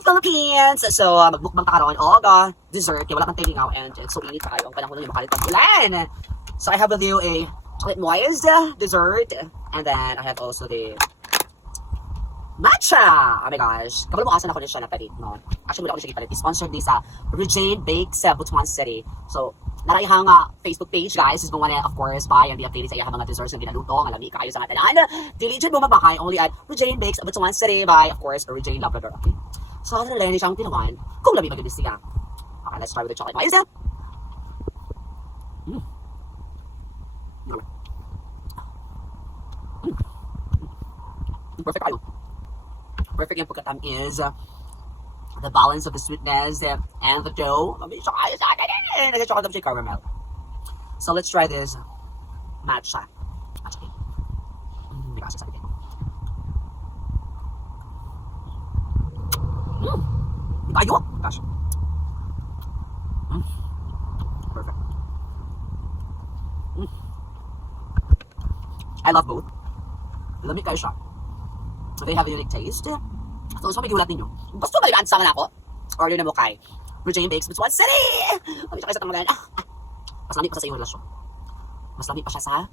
of Philippines! So, magbukbang ta karon og dessert. Kaya wala kang tilingaw and it's so init tayo. Ang panahon nun yung makalit ng ulan. So, I have with you a chocolate moist dessert. And then, I have also the matcha! Oh my gosh. Kabalo mo asan ako niya siya napalit, no? Actually, wala ko siya ipalit. Sponsored this sa Regine Bakes sa Butuan City. So, narayhang Facebook page, guys. Is mo wanna, of course, buy and be updated sa iyang mga desserts na ginaluto. Ang lami kayo sa mga tanan. Diligent mo mabahay only at Regine Bakes, Butuan City by, of course, Regine Labrador. Okay? So, ano na lang siyang tinawan kung lami magandis siya. Okay, let's try with the chocolate. What is that? Perfect kayo. Perfect yung pagkatam is the balance of the sweetness and the dough. Mami siya kayo sa akin eh. Nag-chocolate siya caramel. So, let's try this matcha. Matcha cake. Hindi kasi sa akin. Tayo! Gosh. Perfect. I love both. Lamig kayo siya. They have a unique taste. So, may giulat ninyo. Gusto ba yung ansang na ako? Order na mo kay Regine Bakes, Butuan City! Mami siya kayo sa tanggalan. Mas lamig pa sa iyong relasyon. Mas lamig pa siya sa